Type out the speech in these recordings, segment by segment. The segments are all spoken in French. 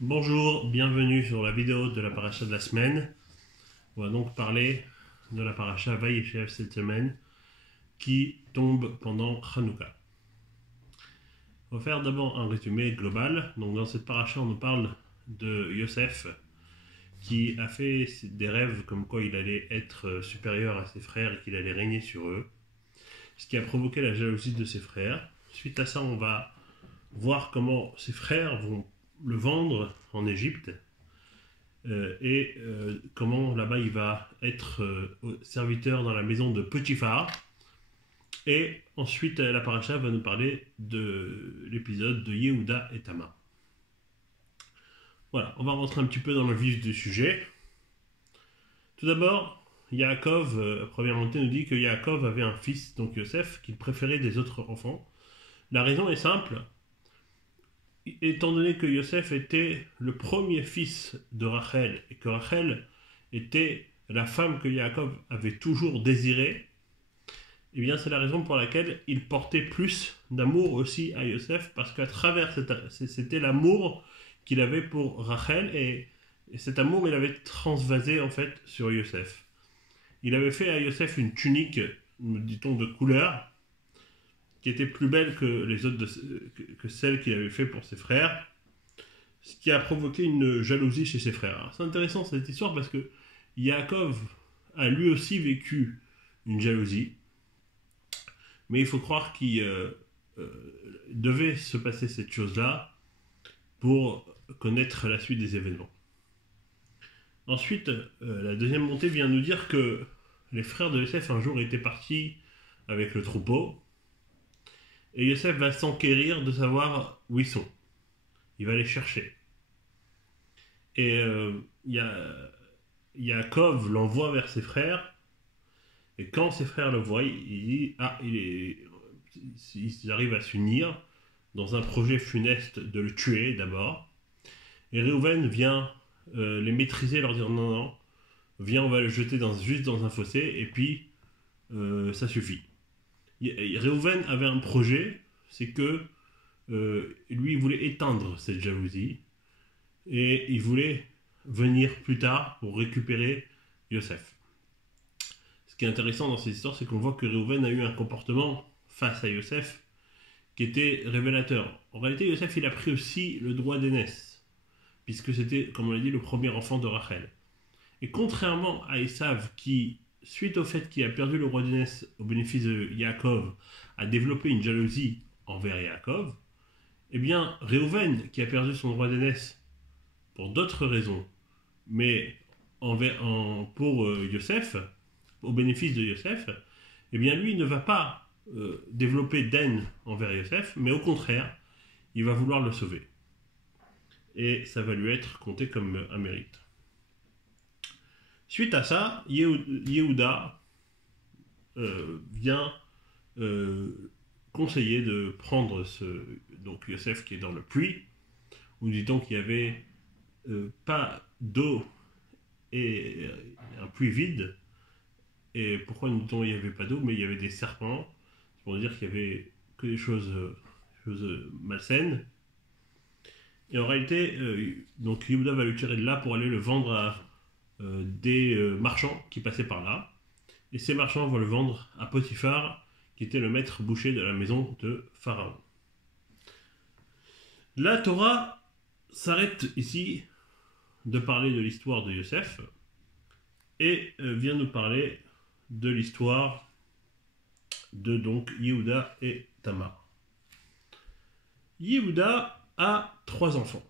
Bonjour, bienvenue sur la vidéo de la paracha de la semaine. On va donc parler de la paracha Vayeshev cette semaine qui tombe pendant Hanouka. On va faire d'abord un résumé global. Donc dans cette paracha, on nous parle de Yosef qui a fait des rêves comme quoi il allait être supérieur à ses frères et qu'il allait régner sur eux, ce qui a provoqué la jalousie de ses frères. Suite à ça, on va voir comment ses frères vont le vendre en Égypte et comment là-bas il va être serviteur dans la maison de Potiphar. Et ensuite, la paracha va nous parler de l'épisode de Yehuda et Tamar. Voilà, on va rentrer un petit peu dans le vif du sujet. Tout d'abord, Yaakov, première montée, nous dit que Yaakov avait un fils, donc Yosef, qu'il préférait des autres enfants. La raison est simple. Étant donné que Yosef était le premier fils de Rachel et que Rachel était la femme que Yaakov avait toujours désirée, eh bien c'est la raison pour laquelle il portait plus d'amour aussi à Yosef, parce qu'à travers c'était l'amour qu'il avait pour Rachel et cet amour il avait transvasé en fait sur Yosef. Il avait fait à Yosef une tunique, dit-on, de couleur qui était plus belle que les autres que celle qu'il avait fait pour ses frères, ce qui a provoqué une jalousie chez ses frères. Alors, c'est intéressant cette histoire parce que Yaakov a lui aussi vécu une jalousie, mais il faut croire qu'il devait se passer cette chose-là pour connaître la suite des événements. Ensuite, la deuxième montée vient nous dire que les frères de Yosef un jour étaient partis avec le troupeau, et Yosef va s'enquérir de savoir où ils sont. Il va les chercher. Et Yaakov l'envoie vers ses frères. Et quand ses frères le voient, il dit ils arrivent à s'unir dans un projet funeste de le tuer d'abord. Et Réhouven vient les maîtriser, leur dire non, non, viens, on va le jeter juste dans un fossé, et puis ça suffit. Réhouven avait un projet, c'est que lui il voulait éteindre cette jalousie et il voulait venir plus tard pour récupérer Yosef. Ce qui est intéressant dans cette histoire, c'est qu'on voit que Réhouven a eu un comportement face à Yosef qui était révélateur. En réalité, Yosef il a pris aussi le droit d'aînesse, puisque c'était, comme on l'a dit, le premier enfant de Rachel. Et contrairement à Esav qui, suite au fait qu'il a perdu le roi d'aînesse au bénéfice de Yaakov, a développé une jalousie envers Yaakov, eh bien, Réhouven, qui a perdu son roi d'aînesse pour d'autres raisons, mais pour Yosef, au bénéfice de Yosef, eh bien, lui ne va pas développer d'haine envers Yosef, mais au contraire, il va vouloir le sauver. Et ça va lui être compté comme un mérite. Suite à ça, Yehuda vient conseiller de prendre donc Yosef qui est dans le puits, où dit-on qu'il n'y avait pas d'eau et un puits vide. Et pourquoi nous dit-on qu'il n'y avait pas d'eau, mais il y avait des serpents, c'est pour dire qu'il n'y avait que des choses malsaines. Et en réalité, donc Yehuda va le tirer de là pour aller le vendre à des marchands qui passaient par là. Et ces marchands vont le vendre à Potiphar, qui était le maître boucher de la maison de Pharaon. La Torah s'arrête ici de parler de l'histoire de Yosef et vient nous parler de l'histoire de donc Yehuda et Tamar. Yehuda a 3 enfants,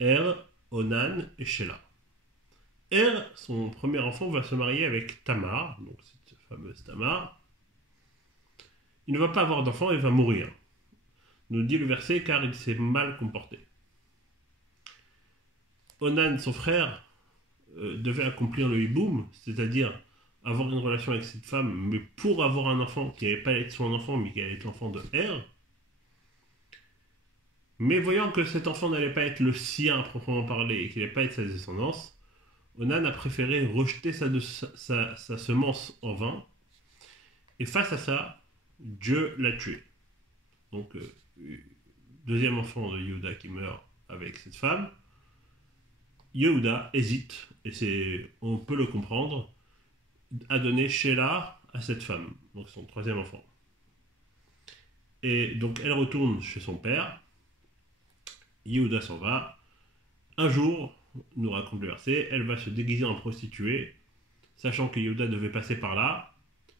Er, Onan et Shelah. Er, son premier enfant, va se marier avec Tamar, donc cette fameuse Tamar. Il ne va pas avoir d'enfant et va mourir. Nous dit le verset, car il s'est mal comporté. Onan, son frère, devait accomplir le hiboum, c'est-à-dire avoir une relation avec cette femme, mais pour avoir un enfant qui n'allait pas être son enfant, mais qui allait être l'enfant de Er. Mais voyant que cet enfant n'allait pas être le sien à proprement parler et qu'il n'allait pas être sa descendance, Onan a préféré rejeter sa semence en vain. Et face à ça, Dieu l'a tué. Donc, deuxième enfant de Yehuda qui meurt avec cette femme, Yehuda hésite, et on peut le comprendre, à donner Sheila à cette femme, donc son troisième enfant. Et donc elle retourne chez son père, Yehuda s'en va. Un jour, nous raconte le verset, elle va se déguiser en prostituée, sachant que Yehuda devait passer par là,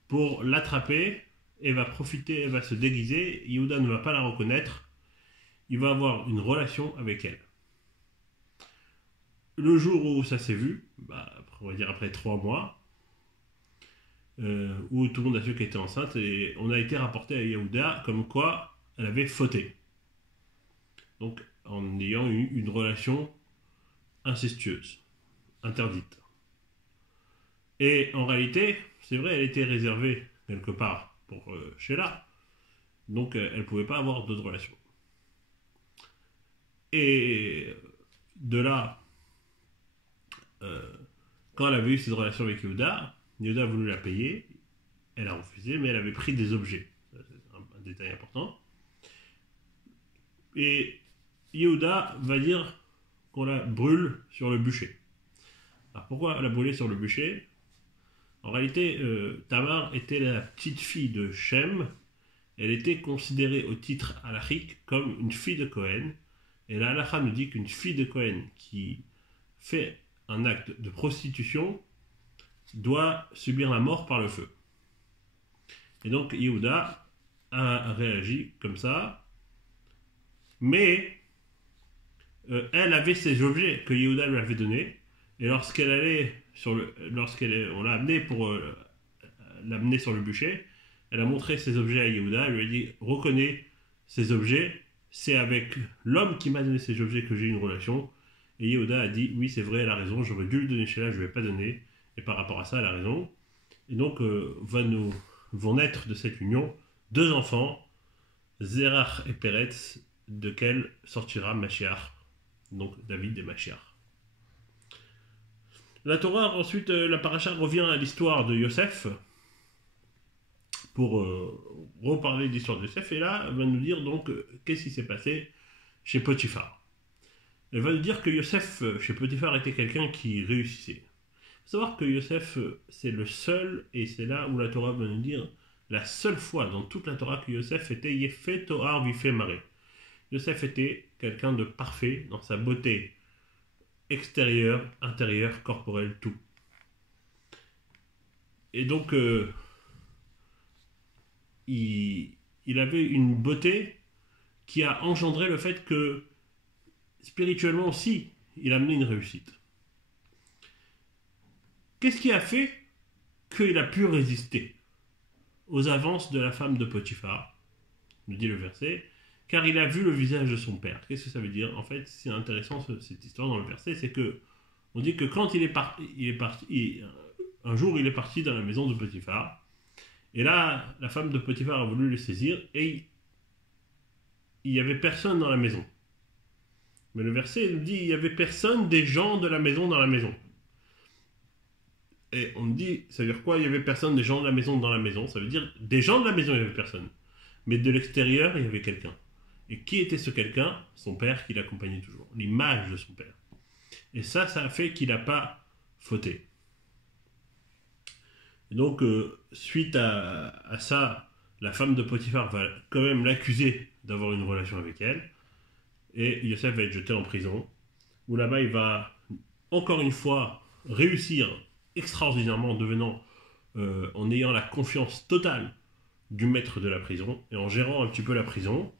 pour l'attraper, et va profiter, elle va se déguiser, Yehuda ne va pas la reconnaître, il va avoir une relation avec elle. Le jour où ça s'est vu, on va dire après 3 mois, où tout le monde a su qu'elle était enceinte, et on a été rapporté à Yehuda comme quoi elle avait fauté. Donc en ayant eu une relation incestueuse, interdite. Et en réalité, c'est vrai, elle était réservée quelque part pour Sheila, donc elle ne pouvait pas avoir d'autres relations. Et de là, quand elle avait eu cette relation avec Yehuda, Yehuda a voulu la payer, elle a refusé, mais elle avait pris des objets. C'est un détail important. Et Yehuda va dire qu'on la brûle sur le bûcher. Alors pourquoi la brûler sur le bûcher? En réalité, Tamar était la petite fille de Shem. Elle était considérée au titre halachique comme une fille de Cohen. Et la halakha nous dit qu'une fille de Cohen qui fait un acte de prostitution doit subir la mort par le feu. Et donc Yehuda a réagi comme ça. Mais elle avait ces objets que Yehuda lui avait donnés. Et lorsqu'elle allait on l'a amenée pour l'amener sur le bûcher, elle a montré ces objets à Yehuda. Elle lui a dit reconnais ces objets, c'est avec l'homme qui m'a donné ces objets que j'ai eu une relation. Et Yehuda a dit oui, c'est vrai, elle a raison, j'aurais dû le donner chez elle, je ne lui ai pas donné. Et par rapport à ça, elle a raison. Et donc vont naître de cette union 2 enfants, Zerach et Peretz, desquels sortira Mashiach, donc David et Mashiach. La Torah, ensuite, la paracha revient à l'histoire de Yosef, pour reparler de l'histoire de Yosef, et là, elle va nous dire donc qu'est-ce qui s'est passé chez Potiphar. Elle va nous dire que Yosef, chez Potiphar, était quelqu'un qui réussissait. Il faut savoir que Yosef, c'est le seul, et c'est là où la Torah va nous dire, la seule fois dans toute la Torah que Yosef était Yefé Tohar Vifé Maré. Yosef était quelqu'un de parfait dans sa beauté extérieure, intérieure, corporelle, tout. Et donc, il avait une beauté qui a engendré le fait que, spirituellement aussi, il a amené une réussite. Qu'est-ce qui a fait qu'il a pu résister aux avances de la femme de Potiphar, nous dit le verset, car il a vu le visage de son père. Qu'est-ce que ça veut dire? En fait, c'est intéressant cette histoire dans le verset, c'est que on dit que quand il est parti, un jour il est parti dans la maison de Potiphar, et là, la femme de Potiphar a voulu le saisir, et il n'y avait personne dans la maison. Mais le verset nous dit, il n'y avait personne des gens de la maison dans la maison. Et on me dit, ça veut dire quoi? Il n'y avait personne des gens de la maison dans la maison. Ça veut dire, des gens de la maison, il n'y avait personne. Mais de l'extérieur, il y avait quelqu'un. Et qui était ce quelqu'un? Son père qui l'accompagnait toujours. L'image de son père. Et ça a fait qu'il n'a pas fauté. Et donc, suite à ça, la femme de Potiphar va quand même l'accuser d'avoir une relation avec elle. Et Yosef va être jeté en prison. Où là-bas, il va encore une fois réussir extraordinairement en ayant la confiance totale du maître de la prison et en gérant un petit peu la prison.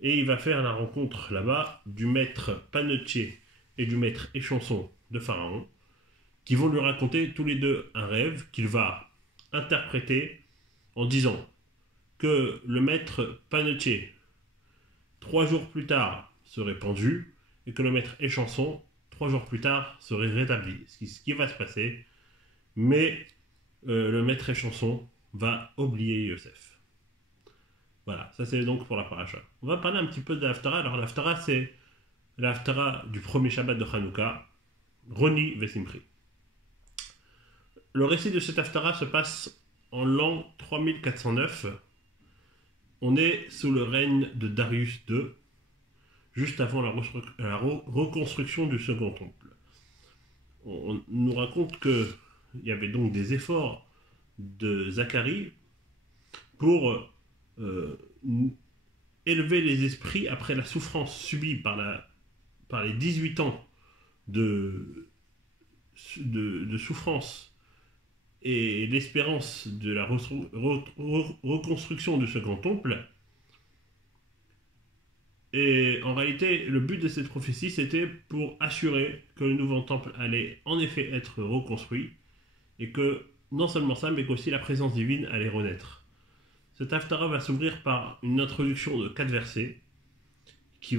Et il va faire la rencontre là-bas du maître panetier et du maître échanson de Pharaon, qui vont lui raconter tous les deux un rêve qu'il va interpréter en disant que le maître panetier, 3 jours plus tard, serait pendu, et que le maître échanson, 3 jours plus tard, serait rétabli. Ce qui va se passer, mais le maître échanson va oublier Yosef. Voilà, ça c'est donc pour la paracha. On va parler un petit peu de l'Haftara. Alors l'Haftara, c'est l'Haftara du premier Shabbat de Hanouka, Roni Vesimri. Le récit de cette Haftara se passe en l'an 3409. On est sous le règne de Darius II, juste avant la reconstruction du Second Temple. On nous raconte qu'il y avait donc des efforts de Zacharie pour élever les esprits après la souffrance subie par les 18 ans de souffrance et l'espérance de la reconstruction du Second Temple. Et en réalité, le but de cette prophétie, c'était pour assurer que le nouveau temple allait en effet être reconstruit et que non seulement ça, mais qu'aussi la présence divine allait renaître. Cette Haftarah va s'ouvrir par une introduction de 4 versets qui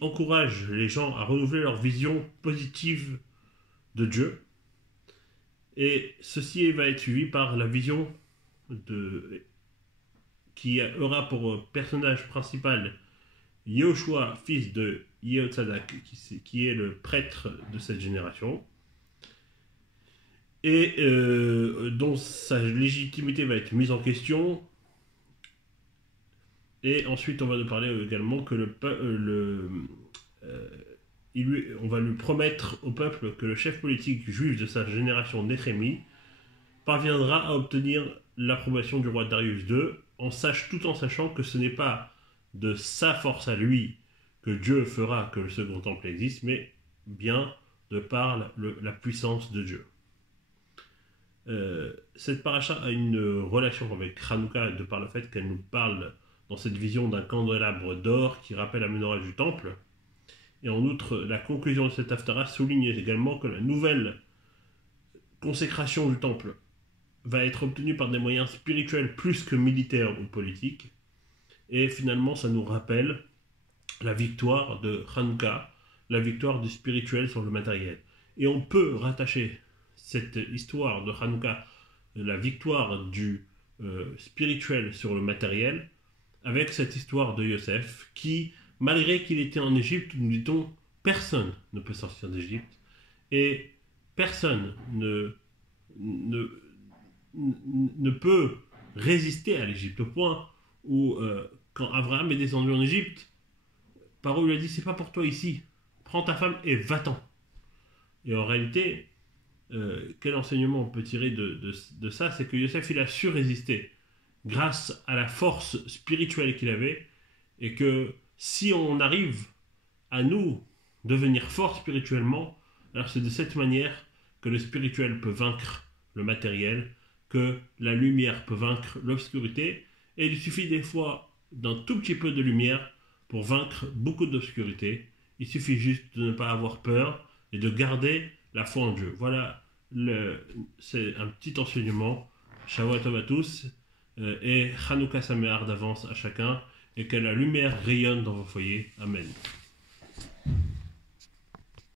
encourage les gens à renouveler leur vision positive de Dieu. Et ceci va être suivi par la vision qui aura pour personnage principal Yehoshua, fils de Yehotzadak, qui est le prêtre de cette génération, et dont sa légitimité va être mise en question. Et ensuite, on va nous parler également que on va lui promettre au peuple que le chef politique juif de sa génération, Néhémie, parviendra à obtenir l'approbation du roi Darius II, tout en sachant que ce n'est pas de sa force à lui que Dieu fera que le Second Temple existe, mais bien de par la puissance de Dieu. Cette paracha a une relation avec Hanouka de par le fait qu'elle nous parle dans cette vision d'un candélabre d'or qui rappelle la menorah du temple. Et en outre, la conclusion de cette Haftarah souligne également que la nouvelle consécration du temple va être obtenue par des moyens spirituels plus que militaires ou politiques. Et finalement, ça nous rappelle la victoire de Hanouka, la victoire du spirituel sur le matériel. Et on peut rattacher cette histoire de Hanouka, la victoire du spirituel sur le matériel, avec cette histoire de Yosef, qui, malgré qu'il était en Égypte, nous dit-on, personne ne peut sortir d'Égypte, et personne ne peut résister à l'Égypte, au point où, quand Abraham est descendu en Égypte, Paro lui a dit, c'est pas pour toi ici, prends ta femme et va-t'en. Et en réalité, quel enseignement on peut tirer de ça, c'est que Yosef, il a su résister grâce à la force spirituelle qu'il avait, et que si on arrive à nous devenir forts spirituellement, alors c'est de cette manière que le spirituel peut vaincre le matériel, que la lumière peut vaincre l'obscurité, et il suffit des fois d'un tout petit peu de lumière pour vaincre beaucoup d'obscurité. Il suffit juste de ne pas avoir peur et de garder la foi en Dieu. Voilà, c'est un petit enseignement. Shavua Tov à tous, et Hanouka Sameach d'avance à chacun, et que la lumière rayonne dans vos foyers. Amen.